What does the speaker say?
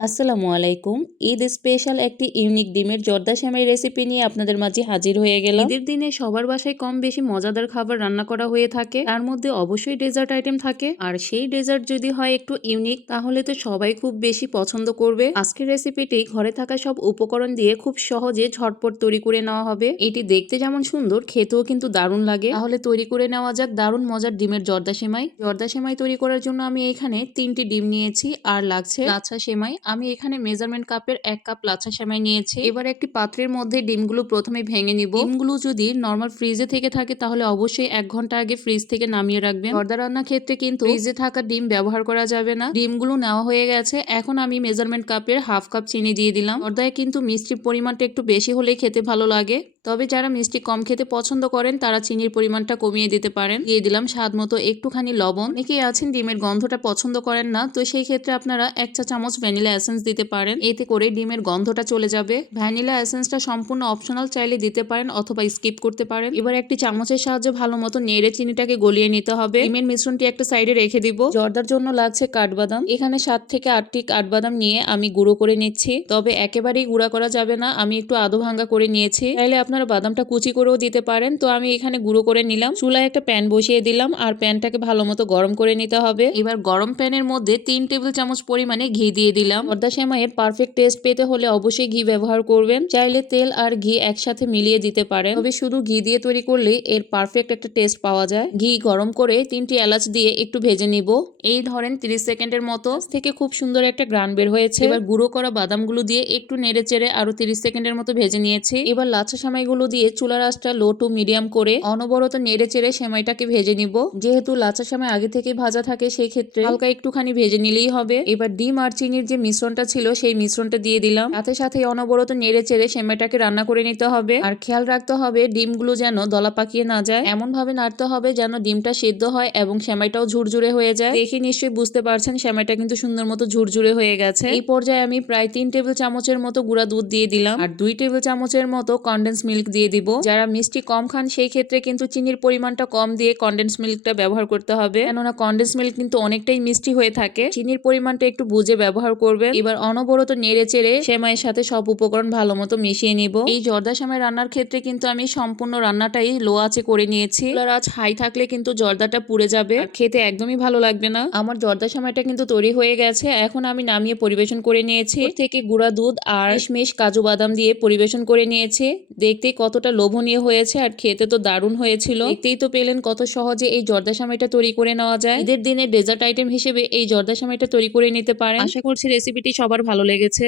আসসালামু আলাইকুম। ঈদ স্পেশাল একটি ইউনিক ডিমের জর্দা সেমাই রেসিপি নিয়ে আপনাদের মাঝে হাজির হয়ে গেলাম। ঈদের দিনে সবার বাসায় কম বেশি মজাদার খাবার রান্না করা হয়ে থাকে, তার মধ্যে অবশ্যই ডেজার্ট আইটেম থাকে। আর সেই ডেজার্ট যদি হয় একটু ইউনিক, তাহলে তো সবাই খুব বেশি পছন্দ করবে। আজকের রেসিপিটি ঘরে থাকা সব উপকরণ দিয়ে খুব সহজে ঝটপট তৈরি করে নেওয়া হবে। এটি দেখতে যেমন সুন্দর, খেতেও কিন্তু দারুণ লাগে। তাহলে তৈরি করে নেওয়া যাক দারুণ মজার ডিমের জর্দা সেমাই। জর্দা সেমাই তৈরি করার জন্য আমি এখানে 3টি ডিম নিয়েছি, আর লাগছে লাচ্ছা সেমাই। আমি এখানে মেজারমেন্ট কাপের 1 কাপ লাচ্ছা সেমাই নিয়েছি। এবার একটি পাত্রের মধ্যে ডিমগুলো প্রথমে ভেঙে নিব। ডিমগুলো যদি নরমাল ফ্রিজে থেকে থাকে তাহলে অবশ্যই 1 ঘন্টা আগে ফ্রিজ থেকে নামিয়ে রাখবেন। জর্দা রান্নার ক্ষেত্রে কিন্তু ফ্রিজে থাকা ডিম ব্যবহার করা যাবে না। ডিমগুলো নেওয়া হয়ে গেছে। এখন আমি মেজারমেন্ট কাপের 1/2 কাপ চিনি দিয়ে দিলাম। জর্দায় কিন্তু মিষ্টির পরিমাণটা একটু বেশি হলেই খেতে ভালো লাগে, তবে যারা মিষ্টি কম খেতে পছন্দ করেন তারা চিনির পরিমাণটা কমিয়ে দিতে পারেন। দিয়ে দিলাম স্বাদ মতো একটুখানি লবণ। অনেকেই আছেন ডিমের গন্ধটা পছন্দ করেন না, তো সেই ক্ষেত্রে আপনারা 1 চা চামচ ভ্যানিলা এসেন্স দিতে পারেন, এতে করে ডিমের গন্ধটা চলে যাবে। ভ্যানিলা এসেন্সটা সম্পূর্ণ অপশনাল, চাইলে দিতে পারেন অথবা স্কিপ করতে পারেন। এবার একটি চামচের সাহায্যে ভালো মতো নেড়ে চিনিটাকে গলিয়ে নিতে হবে। ডিমের মিশ্রণটি একটা সাইডে রেখে দিব। জর্দার জন্য লাগছে কাঠবাদাম। এখানে 7 থেকে 8টি কাঠবাদাম নিয়ে আমি গুঁড়ো করে নিচ্ছি, তবে একেবারেই গুঁড়া করা যাবে না, আমি একটু আধো ভাঙ্গা করে নিয়েছি। চাইলে আপনারা বাদামটা কুচি করেও দিতে পারেন, তো আমি এখানে গুঁড়ো করে নিলাম। চুলায় একটা প্যান বসিয়ে দিলাম, আর প্যানটাকে ভালো মতো গরম করে নিতে হবে। এবার গরম প্যানের মধ্যে 3 টেবিল চামচ পরিমাণে ঘি দিয়ে দিলাম। জর্দা সেমাইয়ের পারফেক্ট টেস্ট পেতে হলে অবশ্যই ঘি ব্যবহার করবেন। চাইলে তেল আর ঘি একসাথে মিলিয়ে দিতে পারেন, তবে শুধু ঘি দিয়ে তৈরি করলে এর পারফেক্ট একটা টেস্ট পাওয়া যায়। ঘি গরম করে 3টি এলাচ দিয়ে একটু ভেজে নিব। এই ধরেন 30 সেকেন্ডের মতো থেকে খুব সুন্দর একটা গ্রান বের হয়েছে। এবার গুঁড়ো করা বাদামগুলো দিয়ে একটু নেড়ে চেড়ে আরো 30 সেকেন্ডের মতো ভেজে নিয়েছি। এবার লাচ্ছা সেমাইগুলো দিয়ে চুলার আঁচটা লো টু মিডিয়াম করে অনবরত নেড়ে চেড়ে সেমাইটাকে ভেজে নিব। যেহেতু লাচ্ছা সেমাই আগে থেকে ভাজা থাকে, সেই ক্ষেত্রে হালকা একটুখানি ভেজে নিলেই হবে। এবার ডিম আর চিনির যে মিশ্রণটা ছিল সেই মিশ্রণটা দিয়ে দিলাম। সাথে সাথে অনবরত নেড়ে চেড়ে সেমাইটাকে রান্না করে নিতে হবে। আর খেয়াল রাখতে হবে ডিমগুলো যেন দলা পাকিয়ে না যায়, এমন ভাবে নাড়তে হবে যেন ডিমটা সেদ্ধ হয় এবং সেমাইটাও ঝুরঝুরে হয়ে যায়। দেখে নিশ্চয়ই বুঝতে পারছেন সেমাইটা কিন্তু সুন্দর মতো ঝুরঝুরে হয়ে গেছে। এই পর্যায়ে আমি প্রায় 3 টেবিল চামচের মতো গুঁড়া দুধ দিয়ে দিলাম, আর 2 টেবিল চামচের মতো কনডেন্স মিল্ক দিয়ে দিব। যারা মিষ্টি কম খান সেই ক্ষেত্রে কিন্তু চিনির পরিমাণটা কম দিয়ে কনডেন্স মিল্কটা ব্যবহার করতে হবে, কেননা কনডেন্স মিল্ক কিন্তু অনেকটাই মিষ্টি হয়ে থাকে। চিনির পরিমাণটা একটু বুঝে ব্যবহার করবেন। এবার অনবরত নেড়ে চেড়ে সেমাইয়ের সাথে সব উপকরণ ভালো মতো মিশিয়ে নিব। এই জর্দা সেমাই রান্নার ক্ষেত্রে কিন্তু আমি সম্পূর্ণ রান্নাটাই লো আঁচে করে নিয়েছি। চুলার আঁচ হাই থাকলে কিন্তু জর্দাটা পুড়ে যাবে, আর খেতে একদমই ভালো লাগবে না। আমার জর্দা সেমাইটা কিন্তু তৈরি হয়ে গেছে। এখন আমি নামিয়ে পরিবেশন করে নিয়েছি। থেকে গুঁড়া দুধ আর কিশমিশ কাজু বাদাম দিয়ে পরিবেশন করে নিয়েছি। দেখতেই কতটা লোভনীয় হয়েছে, আর খেতে তো দারুণ হয়েছিল। দেখতেই তো পেলেন কত সহজে এই জর্দা সেমাইটা তৈরি করে নেওয়া যায়। ঈদের দিনে ডেজার্ট আইটেম হিসেবে এই জর্দা সেমাইটা তৈরি করে নিতে পারেন। আশা করছি রেসিপিটি সবার ভালো লেগেছে।